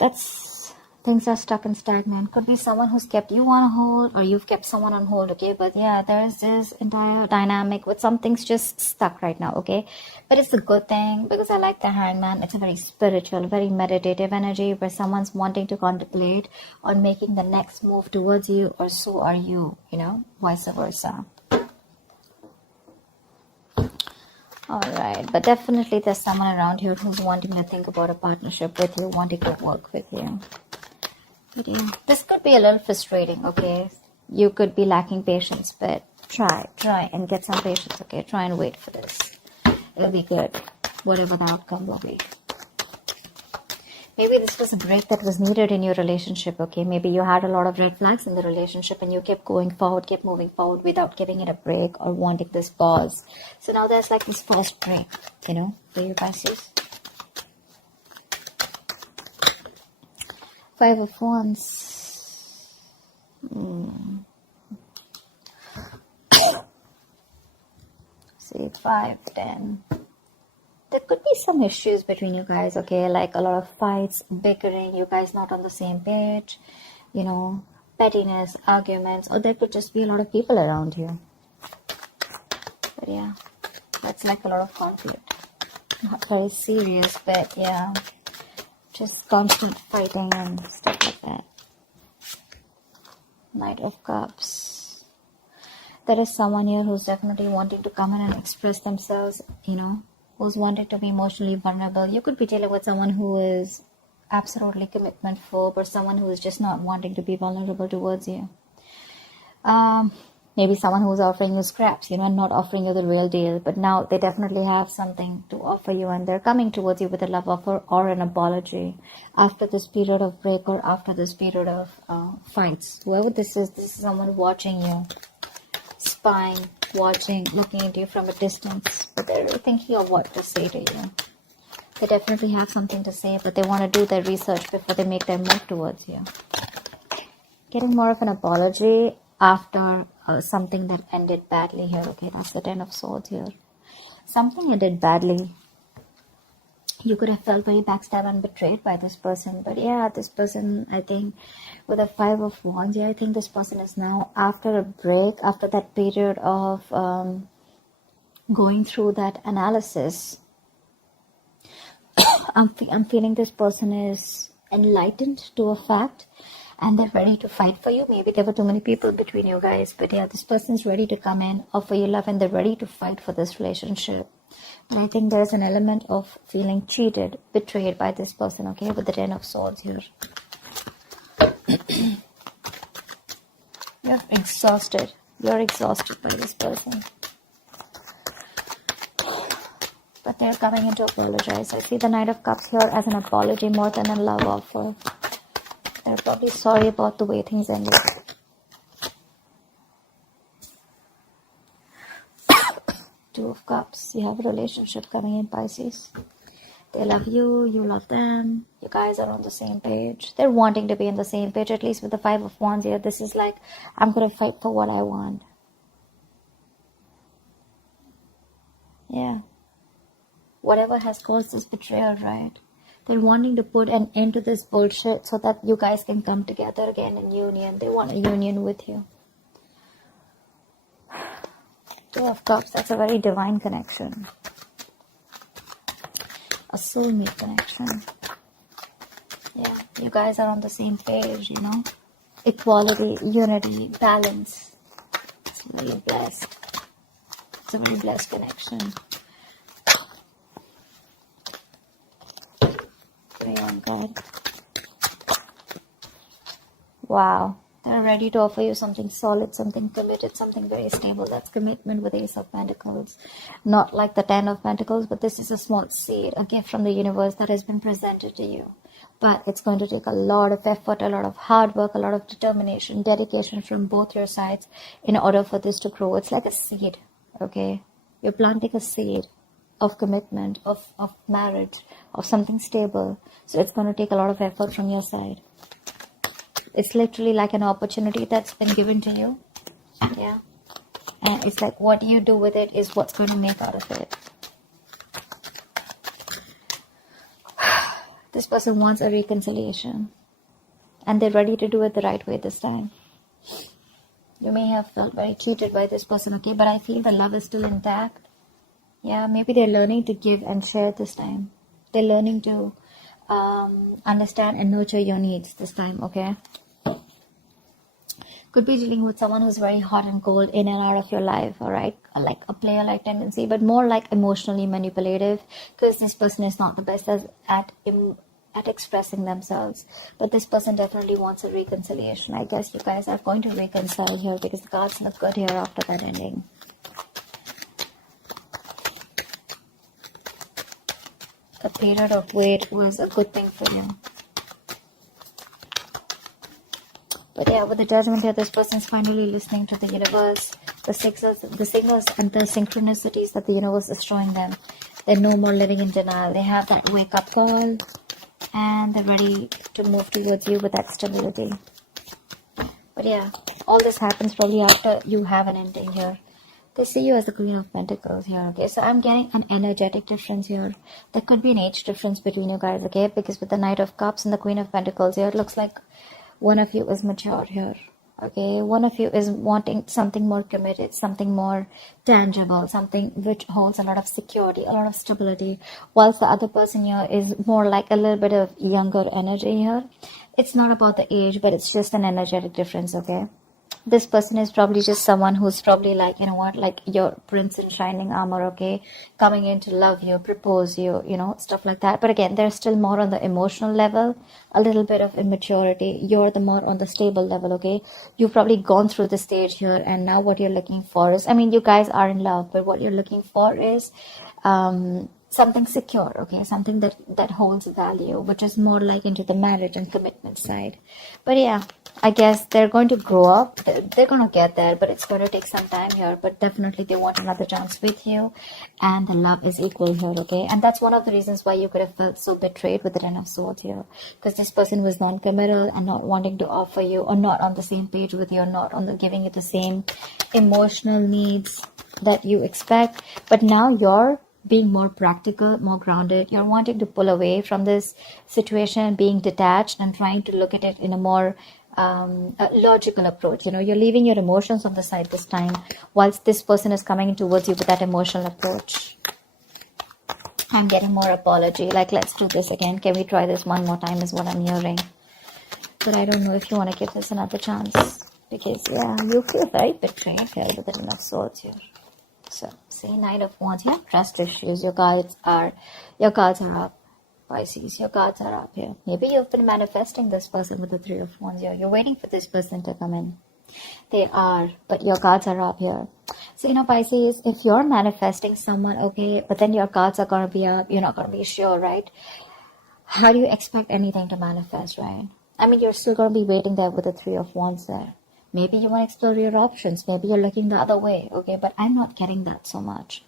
That's things are stuck and stagnant. Could be someone who's kept you on hold, or you've kept someone on hold, okay? But yeah, there's this entire dynamic with something's just stuck right now, okay? But it's a good thing because I like the Hangman. It's a very spiritual, very meditative energy where someone's wanting to contemplate on making the next move towards you, or so are you, vice versa. Alright, but definitely there's someone around here who's wanting to think about a partnership with you, wanting to work with you. But yeah, this could be a little frustrating, okay? You could be lacking patience, but try and get some patience, okay? Try and wait for this. It'll be good, whatever the outcome will be. Maybe this was a break that was needed in your relationship, okay? Maybe you had a lot of red flags in the relationship and you kept going forward, kept moving forward without giving it a break or wanting this pause. So now there's like this forced break, for you Pisces. 5 of Wands. See, 5, 10. There could be some issues between you guys, okay? Like a lot of fights, bickering, you guys not on the same page, pettiness, arguments, or there could just be a lot of people around you. But yeah, that's like a lot of conflict. Not very serious, but yeah, just constant fighting and stuff like that. Knight of Cups. There is someone here who's definitely wanting to come in and express themselves, who's wanted to be emotionally vulnerable. You could be dealing with someone who is absolutely commitment phobe, or someone who is just not wanting to be vulnerable towards you. Maybe someone who's offering you scraps, and not offering you the real deal. But now they definitely have something to offer you, and they're coming towards you with a love offer or an apology after this period of break or after this period of fights. Whoever this is someone watching you, spying, watching, looking at you from a distance, but they're really thinking of what to say to you. They definitely have something to say, but they want to do their research before they make their move towards you. Getting more of an apology after something that ended badly here, okay? That's the 10 of Swords here. Something ended badly. You could have felt very backstabbed and betrayed by this person. But yeah, this person, I think, with a 5 of Wands, I think this person is now, after a break, after that period of going through that analysis, I'm feeling this person is enlightened to a fact, and they're ready to fight for you. Maybe there were too many people between you guys, but yeah, this person's ready to come in, offer you love, and they're ready to fight for this relationship. And I think there's an element of feeling cheated, betrayed by this person, okay, with the 10 of Swords here. You're exhausted. You're exhausted by this person. But they're coming in to apologize. I see the Knight of Cups here as an apology more than a love offer. They're probably sorry about the way things ended. Two of Cups. You have a relationship coming in, Pisces. They love you, you love them. You guys are on the same page. They're wanting to be on the same page, at least with the 5 of Wands here. This is like, I'm going to fight for what I want. Yeah. Whatever has caused this betrayal, right? They're wanting to put an end to this bullshit so that you guys can come together again in union. They want a union with you. 2 of Cups, that's a very divine connection. A soulmate connection. Yeah, you guys are on the same page, Equality, unity, balance. It's very blessed. It's a very blessed connection. Pray on God. Wow. They're ready to offer you something solid, something committed, something very stable. That's commitment with Ace of Pentacles. Not like the 10 of Pentacles, but this is a small seed, a gift from the universe that has been presented to you. But it's going to take a lot of effort, a lot of hard work, a lot of determination, dedication from both your sides in order for this to grow. It's like a seed, okay? You're planting a seed of commitment, of marriage, of something stable. So it's going to take a lot of effort from your side. It's literally like an opportunity that's been given to you. Yeah. And it's like what you do with it is what's going to make out of it. This person wants a reconciliation. And they're ready to do it the right way this time. You may have felt very cheated by this person, okay? But I feel the love is still intact. Yeah, maybe they're learning to give and share this time. They're learning to understand and nurture your needs this time, okay? Could be dealing with someone who's very hot and cold in and out of your life, all right? Like a player-like tendency, but more like emotionally manipulative, because this person is not the best at expressing themselves. But this person definitely wants a reconciliation. I guess you guys are going to reconcile here because the cards look good here after that ending. The period of wait was a good thing for you. But yeah, with the judgment here, this person is finally listening to the universe, the signals and the synchronicities that the universe is showing them. They're no more living in denial. They have that wake-up call, and they're ready to move towards you with that stability. But yeah, all this happens probably after you have an ending here. They see you as the Queen of Pentacles here, okay? So I'm getting an energetic difference here. There could be an age difference between you guys, okay? Because with the Knight of Cups and the Queen of Pentacles here, it looks like one of you is mature here, okay? One of you is wanting something more committed, something more tangible, something which holds a lot of security, a lot of stability, whilst the other person here is more like a little bit of younger energy here. It's not about the age, but it's just an energetic difference, okay? This person is probably just someone who's probably like, you know what, like your prince in shining armor, okay? Coming in to love you, propose you, you know, stuff like that. But again, they're still more on the emotional level, a little bit of immaturity. You're the more on the stable level, okay? You've probably gone through the stage here, and now what you're looking for is, I mean, you guys are in love, but what you're looking for is something secure, okay? Something that holds value, which is more like into the marriage and commitment side. But yeah, I guess they're going to grow up. They're going to get there, but it's going to take some time here. But definitely they want another chance with you, and the love is equal here, okay? And that's one of the reasons why you could have felt so betrayed with the Ten of Swords here, because this person was non-committal and not wanting to offer you, or not on the same page with you, or not on the giving you the same emotional needs that you expect. But now you're being more practical, more grounded. You're wanting to pull away from this situation, being detached and trying to look at it in a more logical approach. You know, you're leaving your emotions on the side this time, whilst this person is coming towards you with that emotional approach. I'm getting more apology, like let's do this again, can we try this one more time, is what I'm hearing. But I don't know if you want to give this another chance, because yeah, you feel very betrayed here with the Ten of Swords here. So see, Knight of Wands, you have trust issues. Your cards are up. Pisces, your cards are up here. Maybe you've been manifesting this person with the Three of Wands here. You're waiting for this person to come in. They are, but your cards are up here. So, you know, Pisces, if you're manifesting someone, okay, but then your cards are going to be up, you're not going to be sure, right? How do you expect anything to manifest, right? I mean, you're still going to be waiting there with the Three of Wands there. Maybe you want to explore your options. Maybe you're looking the other way, okay? But I'm not getting that so much.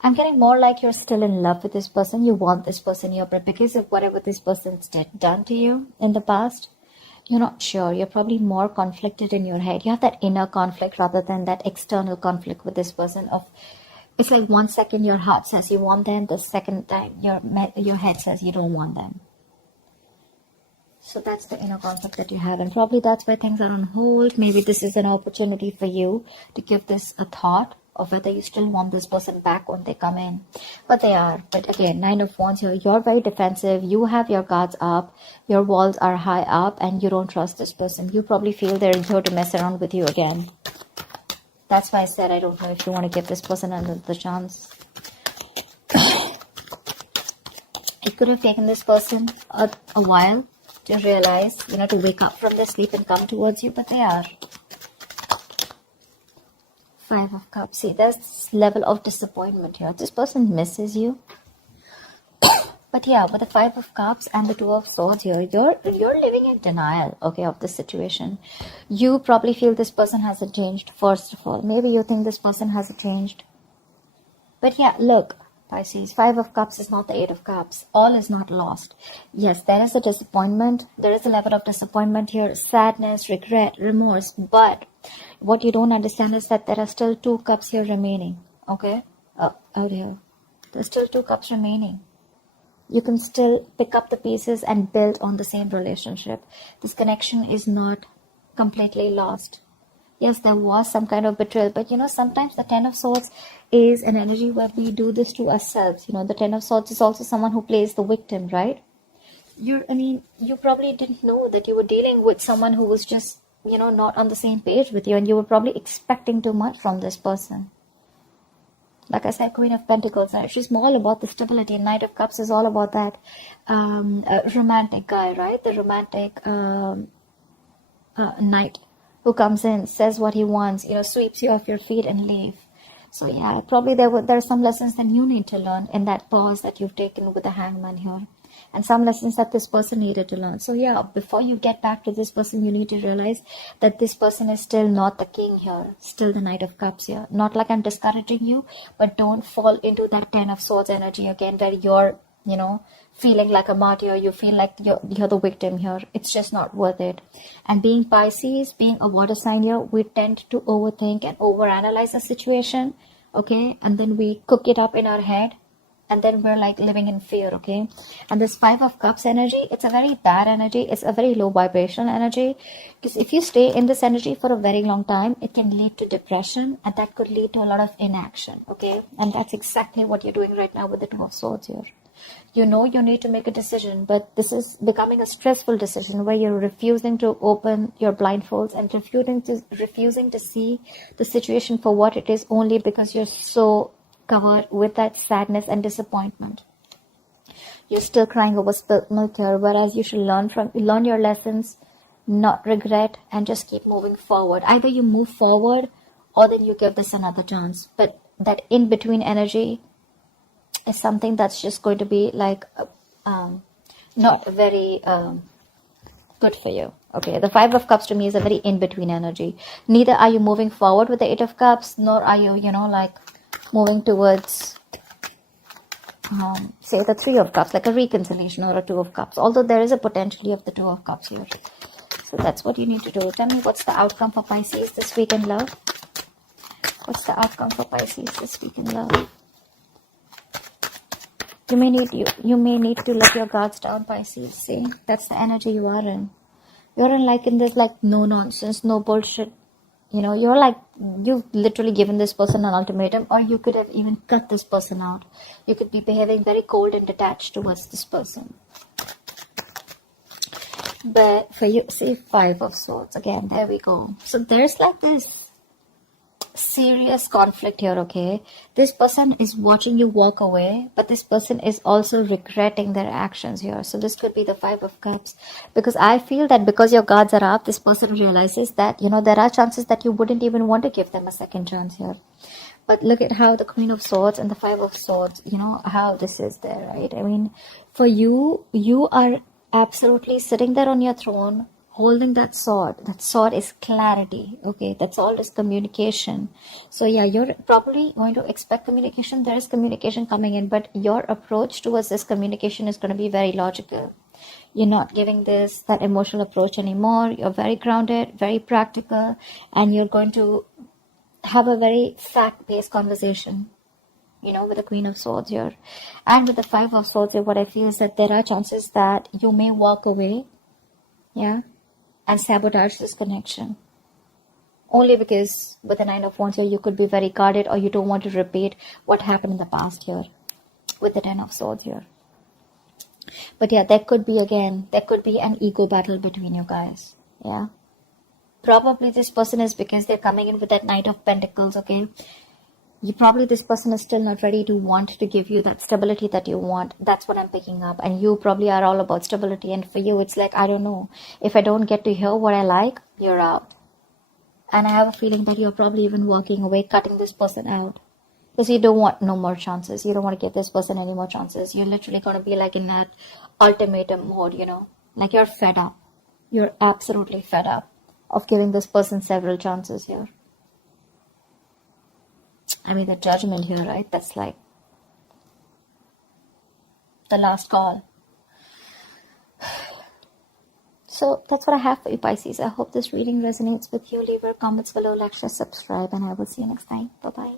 I'm getting more like you're still in love with this person. You want this person here, but because of whatever this person's done to you in the past, you're not sure. You're probably more conflicted in your head. You have that inner conflict rather than that external conflict with this person. It's like 1 second your heart says you want them, the second time your head says you don't want them. So that's the inner conflict that you have, and probably that's why things are on hold. Maybe this is an opportunity for you to give this a thought of whether you still want this person back when they come in. But they are. But again, Nine of Wands here, you're very defensive. You have your guards up. Your walls are high up, and you don't trust this person. You probably feel they're here to mess around with you again. That's why I said I don't know if you want to give this person another chance. It could have taken this person a while to realize, you know, to wake up from their sleep and come towards you, but they are. Five of Cups. See, there's this level of disappointment here. This person misses you. But yeah, with the Five of Cups and the Two of Swords here, you're living in denial, okay, of the situation. You probably feel this person hasn't changed, first of all. Maybe you think this person hasn't changed. But yeah, look, Pisces, Five of Cups is not the Eight of Cups. All is not lost. Yes, there is a disappointment. There is a level of disappointment here. Sadness, regret, remorse. But what you don't understand is that there are still 2 cups here remaining. Okay? Out here. There's still 2 cups remaining. You can still pick up the pieces and build on the same relationship. This connection is not completely lost. Yes, there was some kind of betrayal, but sometimes the Ten of Swords is an energy where we do this to ourselves. The Ten of Swords is also someone who plays the victim, right? You probably didn't know that you were dealing with someone who was just, not on the same page with you, and you were probably expecting too much from this person. Like I said, Queen of Pentacles, she's all about the stability. Knight of Cups is all about that romantic guy, right? The romantic knight who comes in, says what he wants, sweeps you off your feet and leave. So yeah, probably there are some lessons that you need to learn in that pause that you've taken with the Hangman here. And some lessons that this person needed to learn. So yeah, before you get back to this person, you need to realize that this person is still not the king here, still the Knight of Cups here. Not like I'm discouraging you, but don't fall into that Ten of Swords energy again, where you're, feeling like a martyr, you feel like you're the victim here. It's just not worth it. And being Pisces, being a water sign here, we tend to overthink and overanalyze a situation, okay? And then we cook it up in our head. And then we're like living in fear, okay? And this Five of Cups energy, it's a very bad energy. It's a very low vibration energy. Because if you stay in this energy for a very long time, it can lead to depression. And that could lead to a lot of inaction, okay? And that's exactly what you're doing right now with the Two of Swords here. You need to make a decision, but this is becoming a stressful decision where you're refusing to open your blindfolds and refusing to see the situation for what it is, only because you're so covered with that sadness and disappointment. You're still crying over spilt milk here, whereas you should learn your lessons, not regret, and just keep moving forward. Either you move forward or then you give this another chance. But that in-between energy is something that's just going to be like not very good for you. Okay, the Five of Cups to me is a very in-between energy. Neither are you moving forward with the Eight of Cups, nor are you, moving towards, say, the Three of Cups, like a reconciliation or a Two of Cups. Although there is a potentially of the Two of Cups here. So that's what you need to do. Tell me what's the outcome for Pisces this week in love. What's the outcome for Pisces this week in love? You may need to let your guards down, Pisces. See, that's the energy you are in. You're in this no nonsense, no bullshit. You've literally given this person an ultimatum, or you could have even cut this person out. You could be behaving very cold and detached towards this person. But for you, see, Five of Swords again. There we go. So there's this serious conflict here, okay? This person is watching you walk away, but this person is also regretting their actions here. So this could be the Five of Cups, because I feel that because your guards are up, this person realizes that there are chances that you wouldn't even want to give them a second chance here. But look at how the Queen of Swords and the Five of Swords, how this is there, right? I mean, for you are absolutely sitting there on your throne, holding that sword. That sword is clarity, okay? That's all is communication. So yeah, you're probably going to expect communication. There is communication coming in, but your approach towards this communication is going to be very logical. You're not giving that emotional approach anymore. You're very grounded, very practical, and you're going to have a very fact-based conversation, with the Queen of Swords here. And with the Five of Swords here, what I feel is that there are chances that you may walk away, yeah, and sabotage this connection. Only because with the Nine of Wands here, you could be very guarded, or you don't want to repeat what happened in the past here with the Ten of Swords here. But yeah, there could be an ego battle between you guys. Yeah. Probably this person is, because they're coming in with that Knight of Pentacles, okay? This person is still not ready to want to give you that stability that you want. That's what I'm picking up. And you probably are all about stability. And for you, it's I don't know. If I don't get to hear what I like, you're out. And I have a feeling that you're probably even walking away, cutting this person out. Because you don't want no more chances. You don't want to give this person any more chances. You're literally going to be in that ultimatum mode, you're fed up. You're absolutely fed up of giving this person several chances here. I mean, the Judgment here, right? That's the last call. So that's what I have for you, Pisces. I hope this reading resonates with you. Leave your comments below, like, share, subscribe, and I will see you next time. Bye-bye.